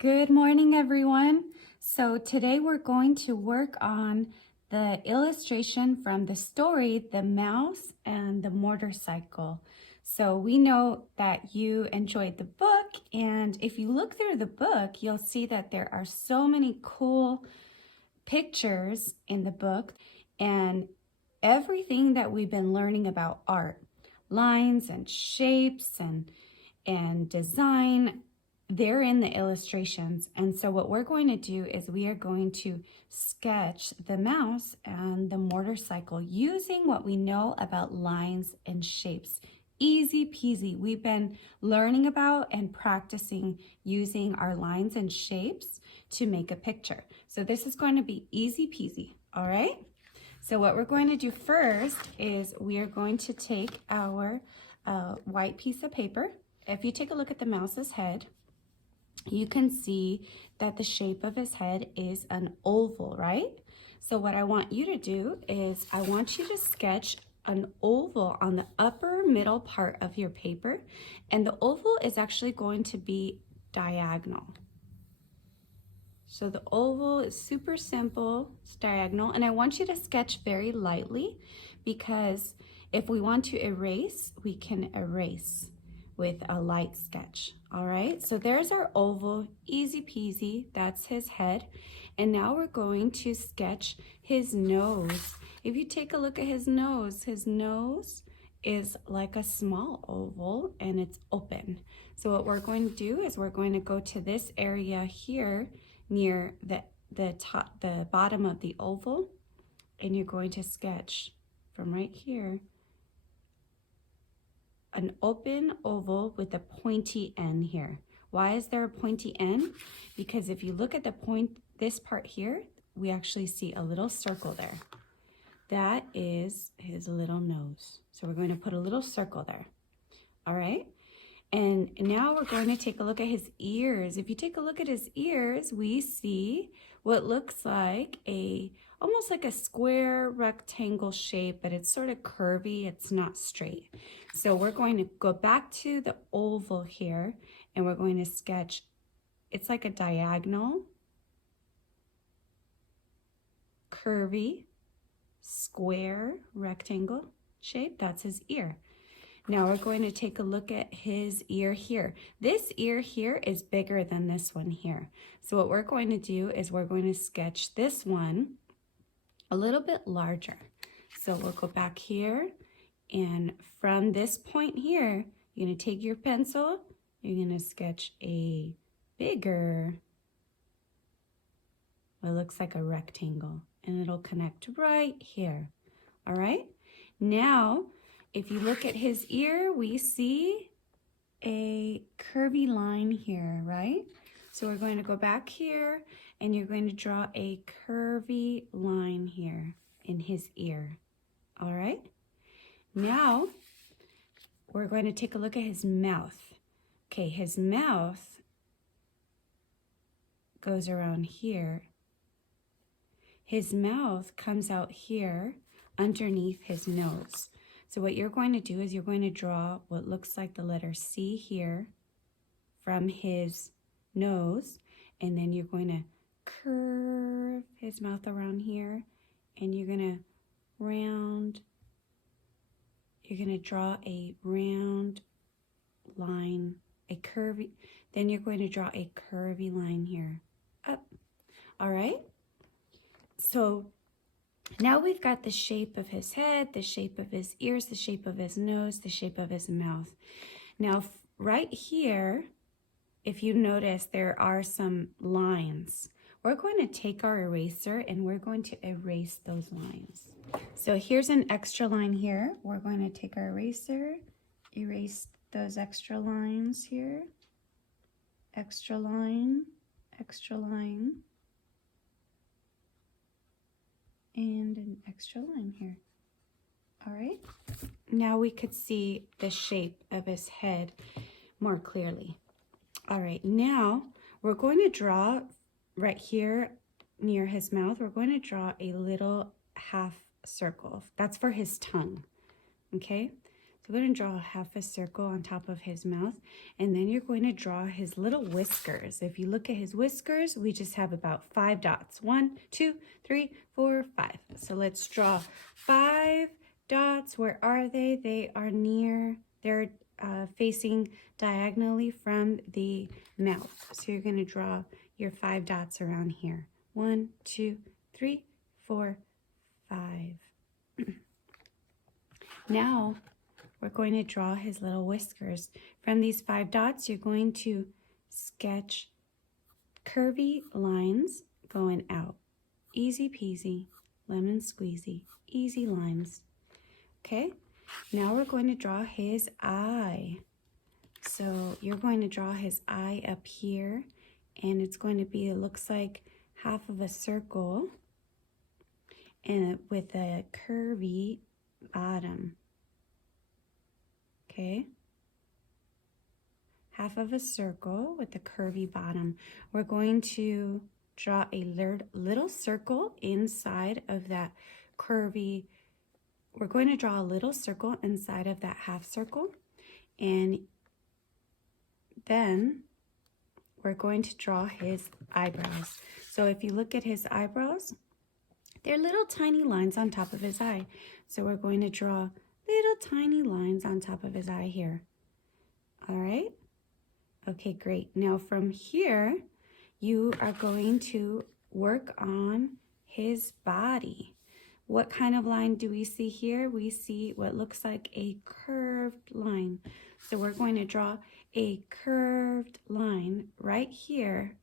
Good morning, everyone. So today we're going to work on the illustration from the story, The Mouse and the Motorcycle. So we know that you enjoyed the book, and if you look through the book, you'll see that there are so many cool pictures in the book and everything that we've been learning about art, lines and shapes and design, they're in the illustrations. And so what we're going to do is we are going to sketch the mouse and the motorcycle using what we know about lines and shapes. Easy peasy. We've been learning about and practicing using our lines and shapes to make a picture. So this is going to be easy peasy, all right? So what we're going to do first is we are going to take our white piece of paper. If you take a look at the mouse's head, you can see that the shape of his head is an oval, right? So what I want you to do is I want you to sketch an oval on the upper middle part of your paper, and the oval is actually going to be diagonal. So the oval is super simple, it's diagonal, and I want you to sketch very lightly because if we want to erase, we can erase with a light sketch. All right, so there's our oval, easy peasy, that's his head. And now we're going to sketch his nose. If you take a look at his nose is like a small oval and it's open. So what we're going to do is we're going to go to this area here near the bottom of the oval, and you're going to sketch from right here an open oval with a pointy end here. Why is there a pointy end? Because if you look at this part here, we actually see a little circle there. That is his little nose. So we're going to put a little circle there. All right. And now we're going to take a look at his ears. If you take a look at his ears, we see what looks like almost like a square rectangle shape, but it's sort of curvy, it's not straight. So we're going to go back to the oval here, and we're going to sketch, it's like a diagonal, curvy, square rectangle shape. That's his ear. Now we're going to take a look at his ear here. This ear here is bigger than this one here. So what we're going to do is we're going to sketch this one a little bit larger. So we'll go back here, and from this point here, you're going to take your pencil, you're going to sketch a bigger, what looks like a rectangle, and it'll connect right here. All right? Now, if you look at his ear, we see a curvy line here, right? So we're going to go back here, and you're going to draw a curvy line here in his ear. All right? Now, we're going to take a look at his mouth. Okay, his mouth goes around here. His mouth comes out here underneath his nose. So what you're going to do is you're going to draw what looks like the letter C here from his nose, and then you're going to curve his mouth around here, and you're going to draw a round line, then you're going to draw a curvy line here up. All right? So now we've got the shape of his head, the shape of his ears, the shape of his nose, the shape of his mouth. Now, right here, if you notice, there are some lines. We're going to take our eraser and we're going to erase those lines. So here's an extra line here. We're going to take our eraser, erase those extra lines here. Extra line, and an extra line here. All right, now we could see the shape of his head more clearly. All right, now we're going to draw right here near his mouth, we're going to draw a little half circle. That's for his tongue, okay? So So we're going to draw half a circle on top of his mouth, and then you're going to draw his little whiskers. If you look at his whiskers, we just have about 5 dots. 1, 2, 3, 4, 5. So let's draw 5 dots. Where are they? They are near, they're facing diagonally from the mouth. So you're going to draw your 5 dots around here. 1, 2, 3, 4, 5. Now we're going to draw his little whiskers. From these 5 dots, you're going to sketch curvy lines going out. Easy peasy, lemon squeezy, easy lines. Okay, now we're going to draw his eye. So you're going to draw his eye up here, and it's going to be, it looks like half of a circle and with a curvy bottom. Okay, half of a circle with a curvy bottom. We're going to draw a little circle inside of that curvy. We're going to draw a little circle inside of that half circle, and then we're going to draw his eyebrows. So if you look at his eyebrows, they're little tiny lines on top of his eye. So we're going to draw little tiny lines on top of his eye here. All right? Okay, great. Now from here, you are going to work on his body. What kind of line do we see here? We see what looks like a curved line. So we're going to draw a curved line right here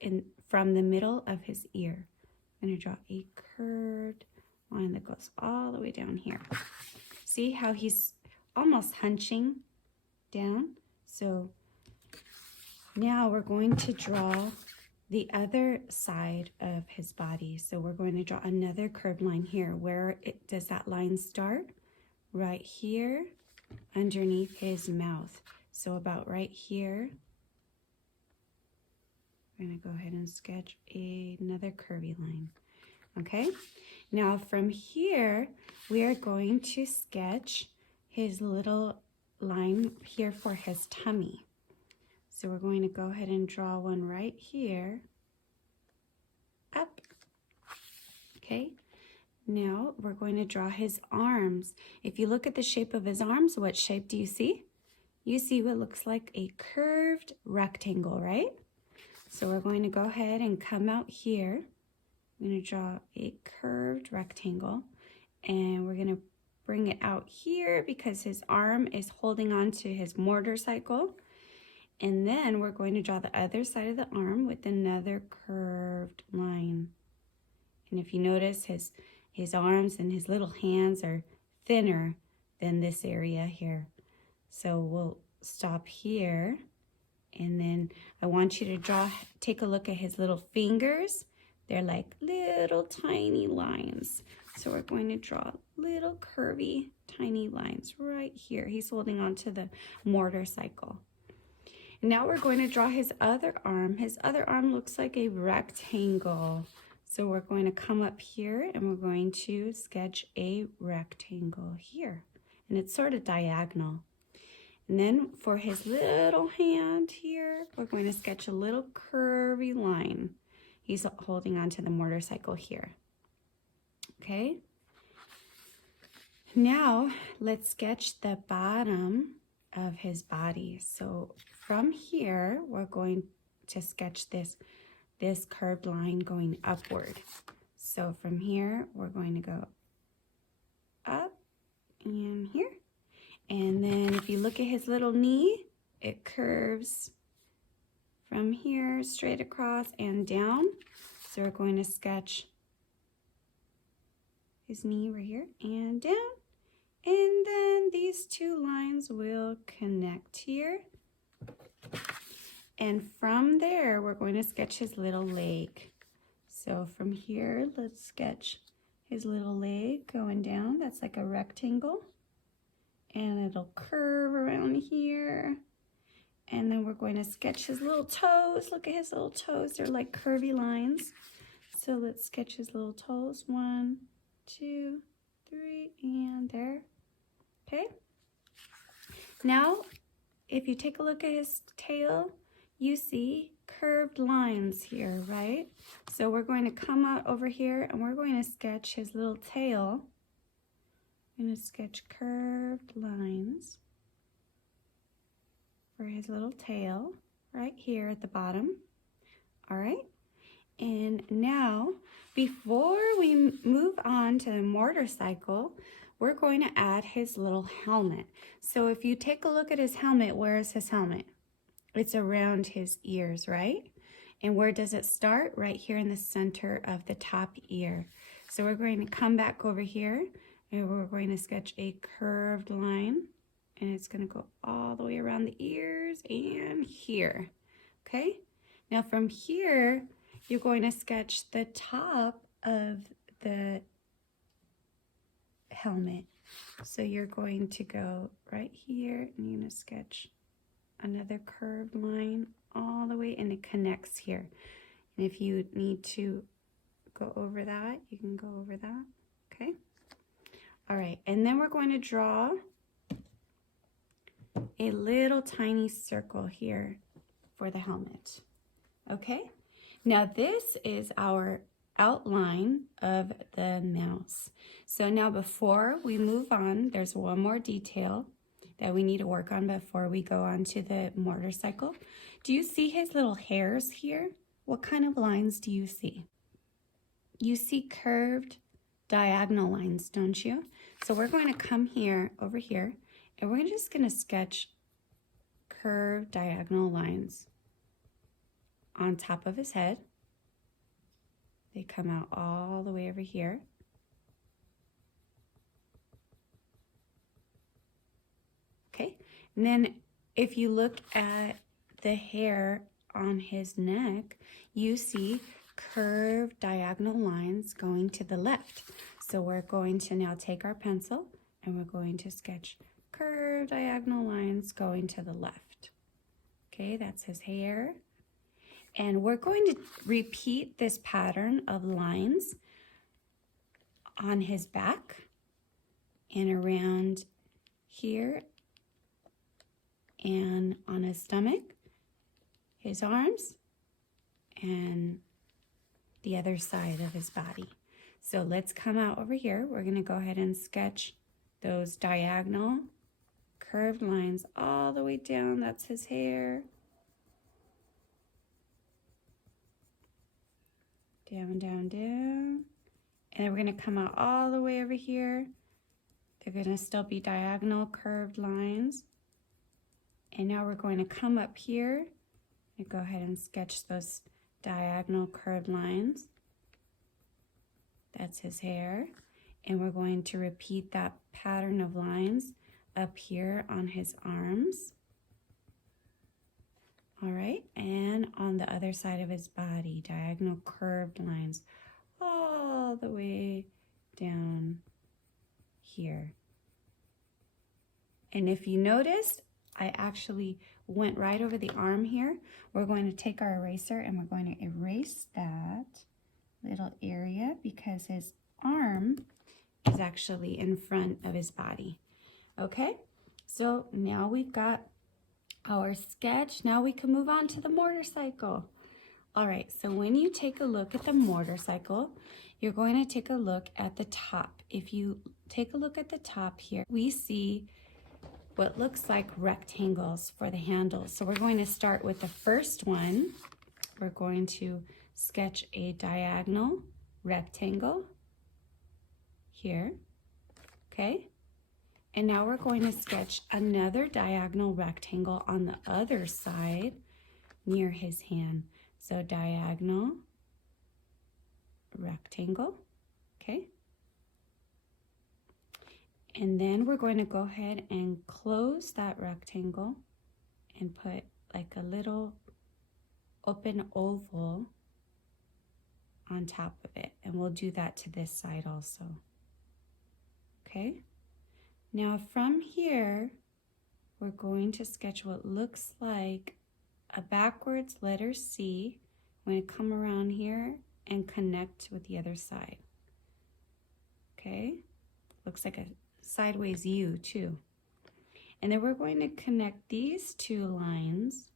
from the middle of his ear. I'm going to draw a curved line that goes all the way down here. See how he's almost hunching down? So now we're going to draw the other side of his body. So we're going to draw another curved line here. Where does that line start? Right here underneath his mouth. So about right here. I'm going to go ahead and sketch another curvy line. Okay, now from here, we are going to sketch his little line here for his tummy. So we're going to go ahead and draw one right here, up. Okay, now we're going to draw his arms. If you look at the shape of his arms, what shape do you see? You see what looks like a curved rectangle, right? So we're going to go ahead and come out here. I'm going to draw a curved rectangle, and we're going to bring it out here because his arm is holding on to his motorcycle. And then we're going to draw the other side of the arm with another curved line. And if you notice, his arms and his little hands are thinner than this area here. So we'll stop here. And then I want you to take a look at his little fingers. They're like little tiny lines. So we're going to draw little curvy tiny lines right here. He's holding on to the motorcycle. And now we're going to draw his other arm. His other arm looks like a rectangle. So we're going to come up here and we're going to sketch a rectangle here. And it's sort of diagonal. And then for his little hand here, we're going to sketch a little curvy line. He's holding on to the motorcycle here. Okay. Now let's sketch the bottom of his body. So from here, we're going to sketch this curved line going upward. So from here, we're going to go up and here. And then if you look at his little knee, it curves from here straight across and down. So we're going to sketch his knee right here and down. And then these two lines will connect here. And from there, we're going to sketch his little leg. So from here, let's sketch his little leg going down. That's like a rectangle. And it'll curve around here. And then we're going to sketch his little toes. Look at his little toes. They're like curvy lines. So let's sketch his little toes. 1, 2, 3, and there. Okay. Now, if you take a look at his tail, you see curved lines here, right? So we're going to come out over here and we're going to sketch his little tail. I'm going to sketch curved lines for his little tail right here at the bottom. All right. And now, before we move on to the motorcycle, we're going to add his little helmet. So if you take a look at his helmet, where is his helmet? It's around his ears, right? And where does it start? Right here in the center of the top ear. So we're going to come back over here and we're going to sketch a curved line, and it's going to go all the way around the ears and here. Okay? Now from here, you're going to sketch the top of the helmet. So you're going to go right here and you're going to sketch another curved line all the way, and it connects here. And if you need to go over that, you can go over that. Okay? All right, and then we're going to draw a little tiny circle here for the helmet. Okay? Now this is our outline of the mouse. So now before we move on, there's one more detail that we need to work on before we go on to the motorcycle. Do you see his little hairs here? What kind of lines do you see? You see curved diagonal lines, don't you? So we're going to come here, over here, and we're just going to sketch curved diagonal lines on top of his head. They come out all the way over here. Okay, and then if you look at the hair on his neck, you see curved diagonal lines going to the left. So we're going to now take our pencil and we're going to sketch curved diagonal lines going to the left. Okay, that's his hair. And we're going to repeat this pattern of lines on his back and around here and on his stomach, his arms, and the other side of his body. So let's come out over here. We're going to go ahead and sketch those diagonal curved lines all the way down. That's his hair. Down, down, down. And then we're going to come out all the way over here. They're going to still be diagonal curved lines. And now we're going to come up here and go ahead and sketch those diagonal curved lines. That's his hair. And we're going to repeat that pattern of lines up here on his arms. All right, and on the other side of his body, diagonal curved lines all the way down here. And if you noticed, I actually went right over the arm here. We're going to take our eraser and we're going to erase that little area because his arm is actually in front of his body. Okay, so now we've got our sketch. Now we can move on to the motorcycle. All right, so when you take a look at the motorcycle, you're going to take a look at the top. If you take a look at the top here, we see what looks like rectangles for the handles. So we're going to start with the first one. We're going to sketch a diagonal rectangle here, okay? And now we're going to sketch another diagonal rectangle on the other side near his hand. So diagonal rectangle, okay? And then we're going to go ahead and close that rectangle and put like a little open oval on top of it. And we'll do that to this side also, okay? Now from here, we're going to sketch what looks like a backwards letter C. I'm going to come around here and connect with the other side. Okay, looks like a sideways U too. And then we're going to connect these two lines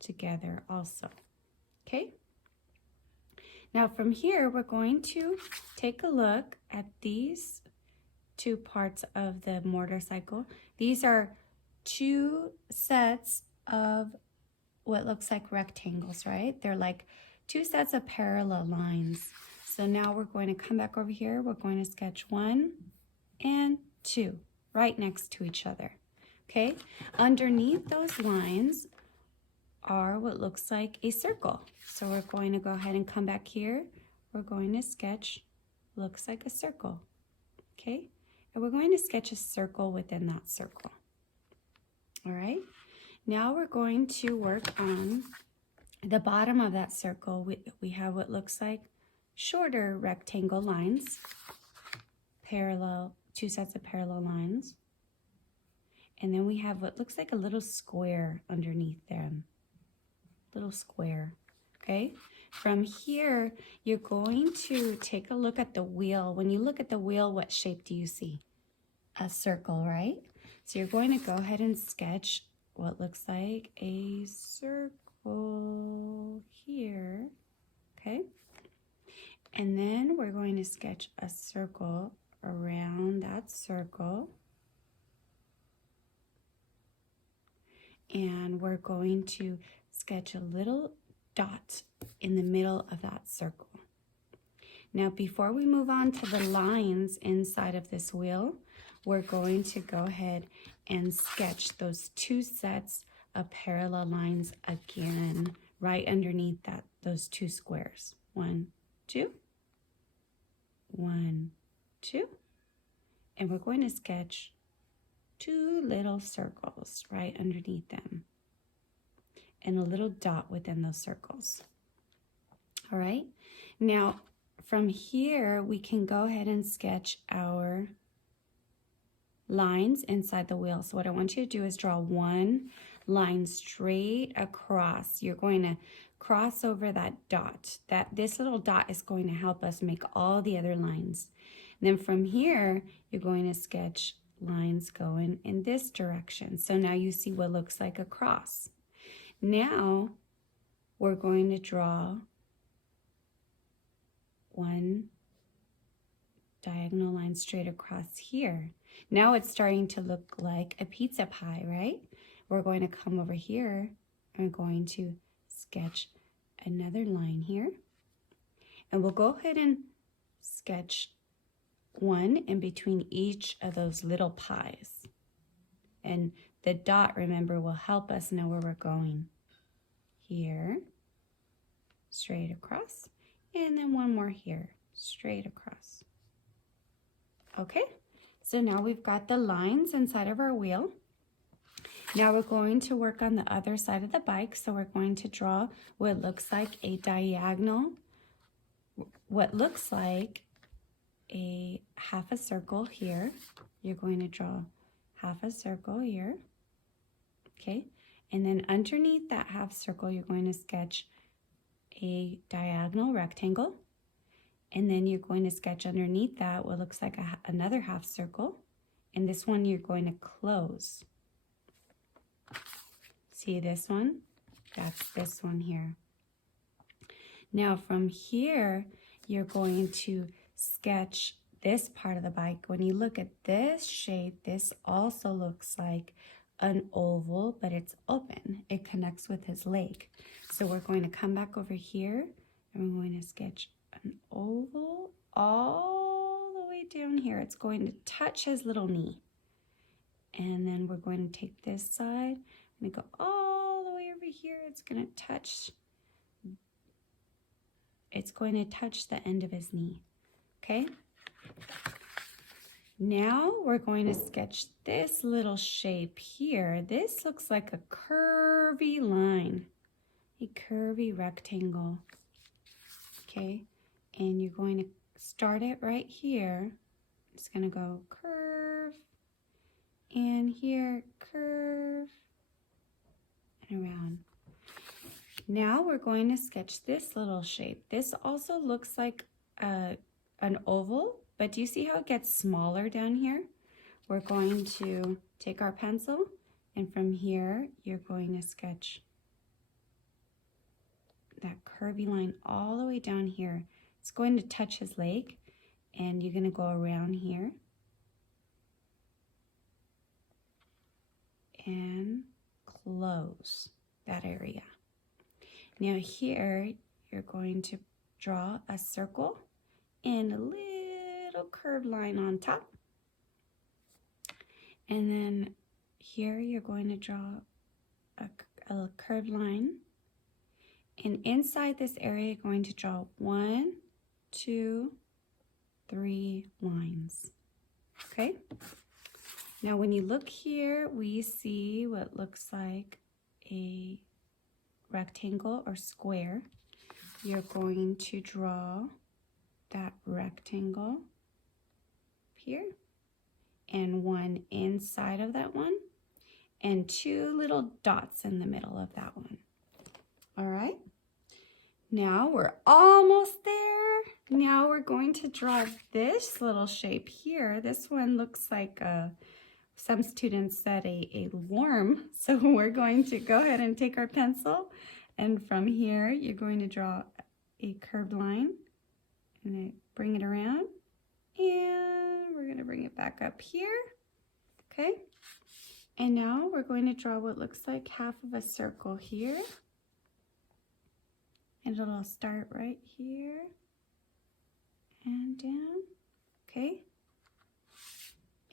together also, okay? Now from here, we're going to take a look at these two parts of the mortar cycle. These are two sets of what looks like rectangles, right? They're like two sets of parallel lines. So now we're going to come back over here. We're going to sketch 1 and 2 right next to each other, okay? Underneath those lines are what looks like a circle. So we're going to go ahead and come back here. We're going to sketch, looks like a circle, okay? And we're going to sketch a circle within that circle. All right, now we're going to work on the bottom of that circle. We have what looks like shorter rectangle lines, parallel, two sets of parallel lines. And then we have what looks like a little square underneath them, little square, okay? From here, you're going to take a look at the wheel. When you look at the wheel, what shape do you see? A circle, right? So you're going to go ahead and sketch what looks like a circle here, okay? And then we're going to sketch a circle around that circle. And we're going to sketch a little dot in the middle of that circle. Now, before we move on to the lines inside of this wheel, we're going to go ahead and sketch those two sets of parallel lines again, right underneath those two squares. 1, 2, 1, 2. And we're going to sketch two little circles right underneath them and a little dot within those circles. All right, now from here we can go ahead and sketch our lines inside the wheel. So what I want you to do is draw one line straight across. You're going to cross over that dot. This little dot is going to help us make all the other lines. And then from here, you're going to sketch lines going in this direction. So now you see what looks like a cross. Now we're going to draw one diagonal line straight across here. Now it's starting to look like a pizza pie, right? We're going to come over here and we're going to sketch another line here. And we'll go ahead and sketch one in between each of those little pies. And the dot, remember, will help us know where we're going. Here, straight across, and then one more here, straight across. Okay, so now we've got the lines inside of our wheel. Now we're going to work on the other side of the bike. So we're going to draw what looks like a diagonal, what looks like a half a circle here. You're going to draw half a circle here, okay? And then underneath that half circle, you're going to sketch a diagonal rectangle. And then you're going to sketch underneath that what looks like another half circle. And this one you're going to close. See this one? That's this one here. Now from here, you're going to sketch this part of the bike. When you look at this shape, this also looks like an oval, but it's open. It connects with his leg. So we're going to come back over here and we're going to sketch an oval all the way down here. It's going to touch his little knee. And then we're going to take this side and go all the way over here. It's going to touch the end of his knee. Okay? Now we're going to sketch this little shape here. This looks like a curvy line, a curvy rectangle. Okay? And you're going to start it right here. It's going to go curve, and here, curve, and around. Now we're going to sketch this little shape. This also looks like an oval, but do you see how it gets smaller down here? We're going to take our pencil And from here, you're going to sketch that curvy line all the way down here. It's going to touch his leg, and you're going to go around here and close that area. Now here, you're going to draw a circle and a little curved line on top. And then here, you're going to draw a curved line. And inside this area, you're going to draw 1, 2, 3 lines. Okay? Now, when you look here, we see what looks like a rectangle or square. You're going to draw that rectangle here, and one inside of that one, and 2 little dots in the middle of that one. All right? Now we're almost there. Now we're going to draw this little shape here. This one looks like some students said a worm. So we're going to go ahead and take our pencil, and from here you're going to draw a curved line and bring it around, and we're going to bring it back up here. Okay, and now we're going to draw what looks like half of a circle here, and it'll start right here and down. Okay,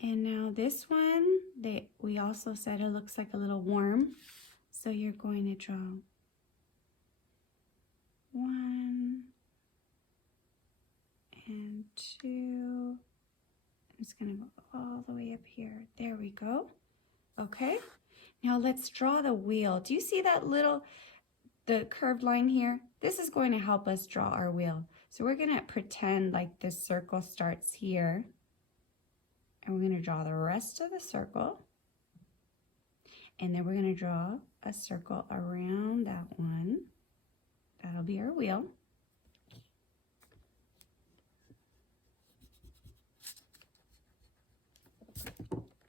and now this one, we also said it looks like a little worm, so you're going to draw 1 and 2. I'm just going to go all the way up here. There we go. Okay, now let's draw the wheel. Do you see that the curved line here? This is going to help us draw our wheel. So we're going to pretend like this circle starts here, and we're going to draw the rest of the circle, and then we're going to draw a circle around that one. That'll be our wheel.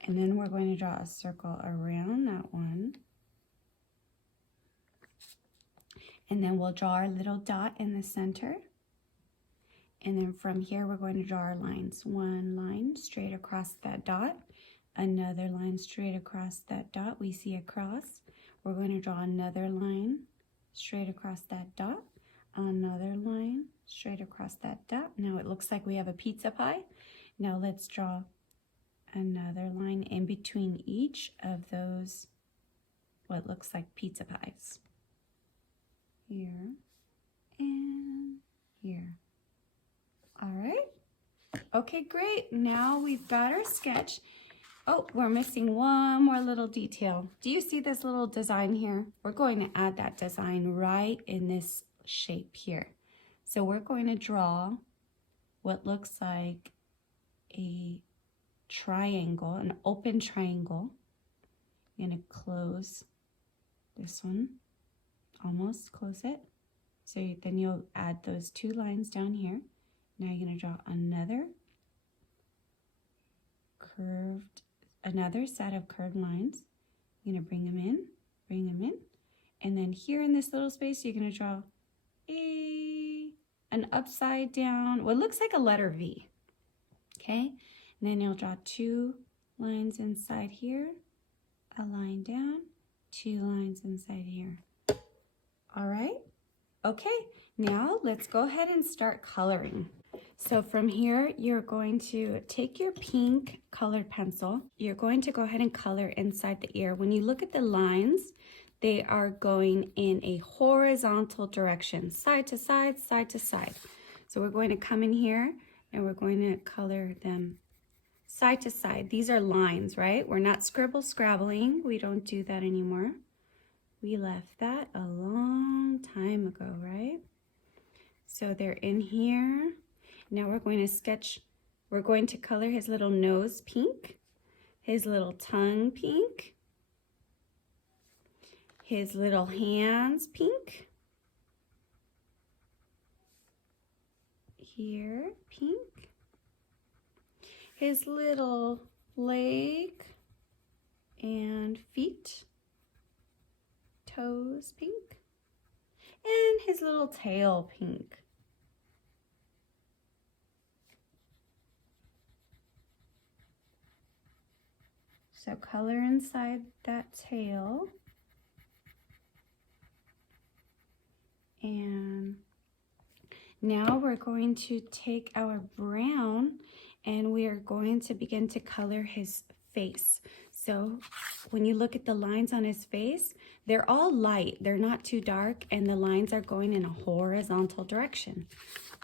And then we're going to draw a circle around that one. And then we'll draw our little dot in the center. And then from here, we're going to draw our lines. One line straight across that dot. Another line straight across that dot. We see a cross. We're going to draw another line straight across that dot. Another line straight across that dot. Now it looks like we have a pizza pie. Now let's draw another line in between each of those, what looks like pizza pies. Here and here. All right. Okay, great. Now we've got our sketch. Oh, we're missing one more little detail. Do you see this little design here? We're going to add that design right in this shape here. So we're going to draw what looks like a triangle, an open triangle. I'm going to close this one, almost close it. So then you'll add those 2 lines down here. Now you're going to draw another set of curved lines. You're going to bring them in, and then here in this little space, you're going to draw an upside down, what looks like a letter V. Okay, and then you'll draw 2 lines inside here, a line down, 2 lines inside here. All right, okay, now let's go ahead and start coloring. So from here, you're going to take your pink colored pencil. You're going to go ahead and color inside the ear. When you look at the lines, they are going in a horizontal direction, side to side, side to side. So we're going to come in here and we're going to color them side to side. These are lines, right? We're not scrabbling. We don't do that anymore. We left that a long time ago, right? So they're in here. Now we're going to color his little nose pink, his little tongue pink, his little hands pink, here pink, his little leg and feet, toes pink, and his little tail pink. So color inside that tail. And now we're going to take our brown and we are going to begin to color his face. So when you look at the lines on his face, they're all light. They're not too dark, and the lines are going in a horizontal direction.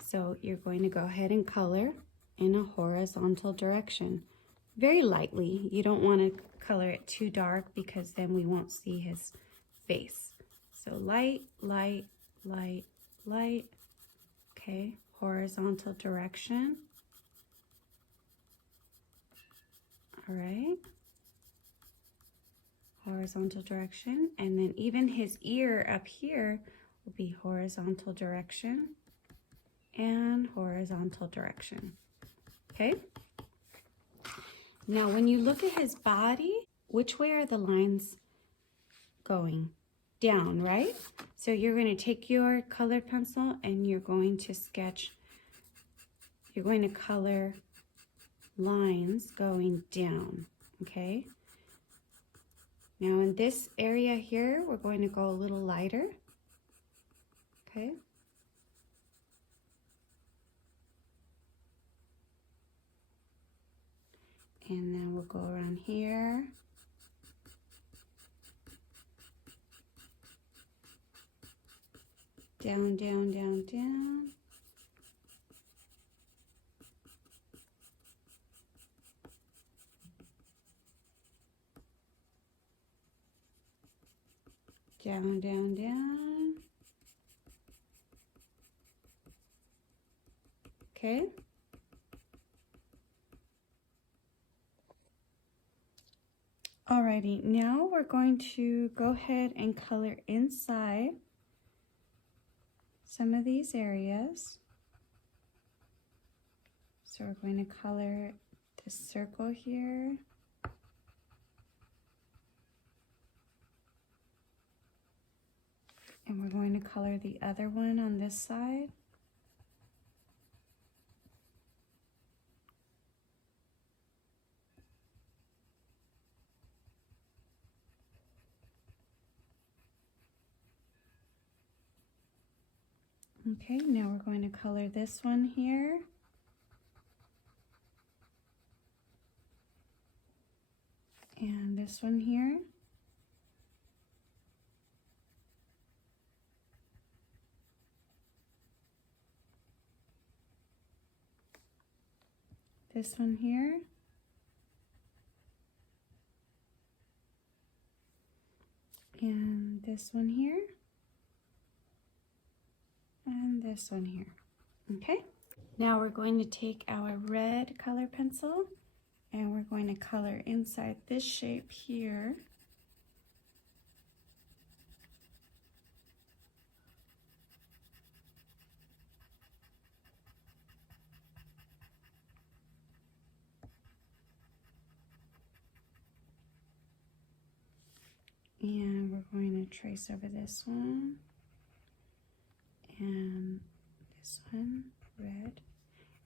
So you're going to go ahead and color in a horizontal direction. Very lightly. You don't want to color it too dark because then we won't see his face. So light, light, light, light. Okay, horizontal direction. All right. Horizontal direction. And then even his ear up here will be horizontal direction and horizontal direction. Okay. Now, when you look at his body, which way are the lines going? Down, right? So you're going to take your colored pencil and you're going to sketch, you're going to color lines going down, okay? Now in this area here, we're going to go a little lighter, okay? And then we'll go around here. Down, down, down, down. Down, down, down. Okay. Alrighty, now we're going to go ahead and color inside some of these areas. So we're going to color this circle here. And we're going to color the other one on this side. Okay, now we're going to color this one here. And this one here. This one here. And this one here. And this one here. Okay. Now we're going to take our red color pencil and we're going to color inside this shape here. And we're going to trace over this one and this one, red,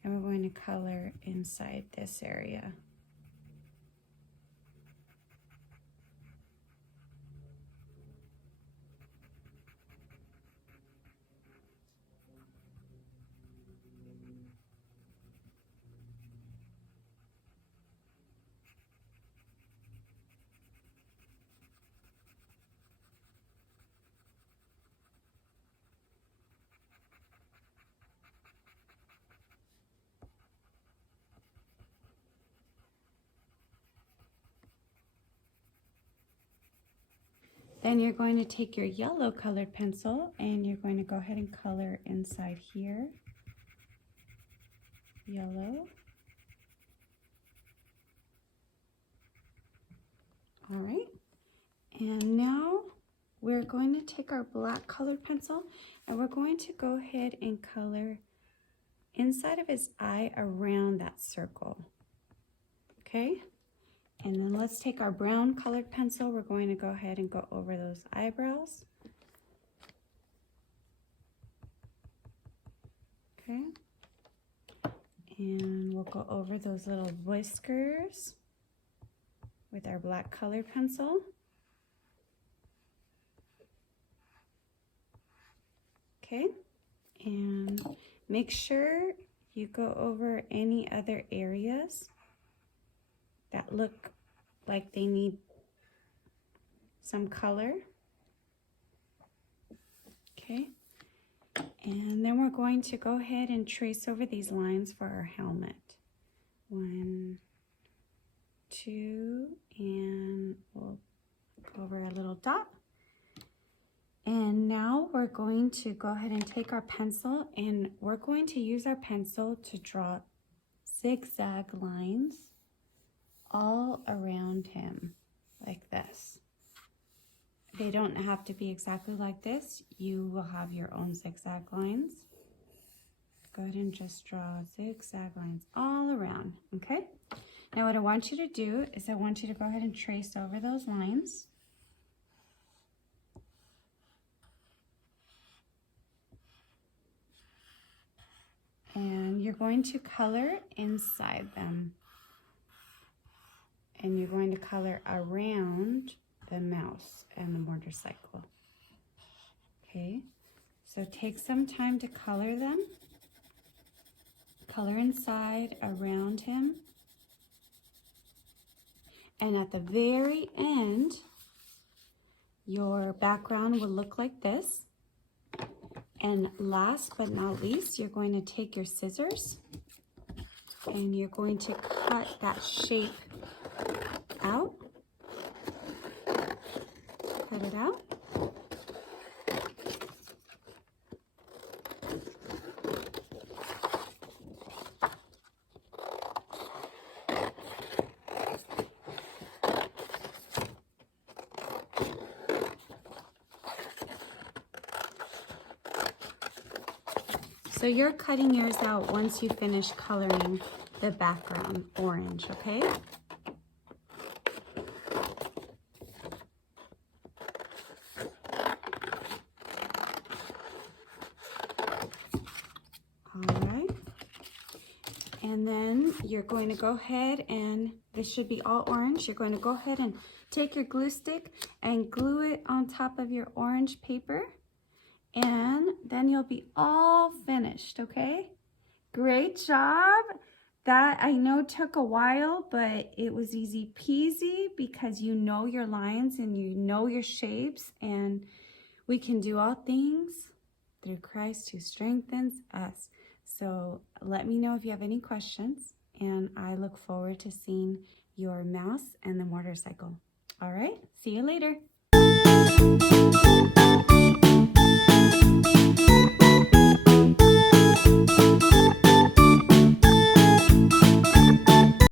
and we're going to color inside this area. Then you're going to take your yellow colored pencil and you're going to go ahead and color inside here. Yellow. All right. And now we're going to take our black colored pencil and we're going to go ahead and color inside of his eye around that circle. Okay? And then let's take our brown colored pencil. We're going to go ahead and go over those eyebrows. Okay. And we'll go over those little whiskers with our black colored pencil. Okay. And make sure you go over any other areas that look like they need some color. Okay. And then we're going to go ahead and trace over these lines for our helmet. 1, 2, and we'll go over a little dot. And now we're going to go ahead and take our pencil, and we're going to use our pencil to draw zigzag lines all around him like this. They don't have to be exactly like this. You will have your own zigzag lines. Go ahead and just draw zigzag lines all around, okay? Now what I want you to do is I want you to go ahead and trace over those lines. And you're going to color inside them. And you're going to color around the mouse and the motorcycle. Okay, so take some time to color them. Color inside, around him. And at the very end, your background will look like this. And last but not least, you're going to take your scissors and you're going to cut that shape out. Cut it out. So you're cutting yours out once you finish coloring the background orange, okay? All right. And then you're going to go ahead and this should be all orange. You're going to go ahead and take your glue stick and glue it on top of your orange paper. And then you'll be all finished, okay? Great job. That I know took a while, but it was easy peasy because you know your lines and you know your shapes, and we can do all things through Christ who strengthens us. So let me know if you have any questions, and I look forward to seeing your mouse and the motorcycle. All right, see you later.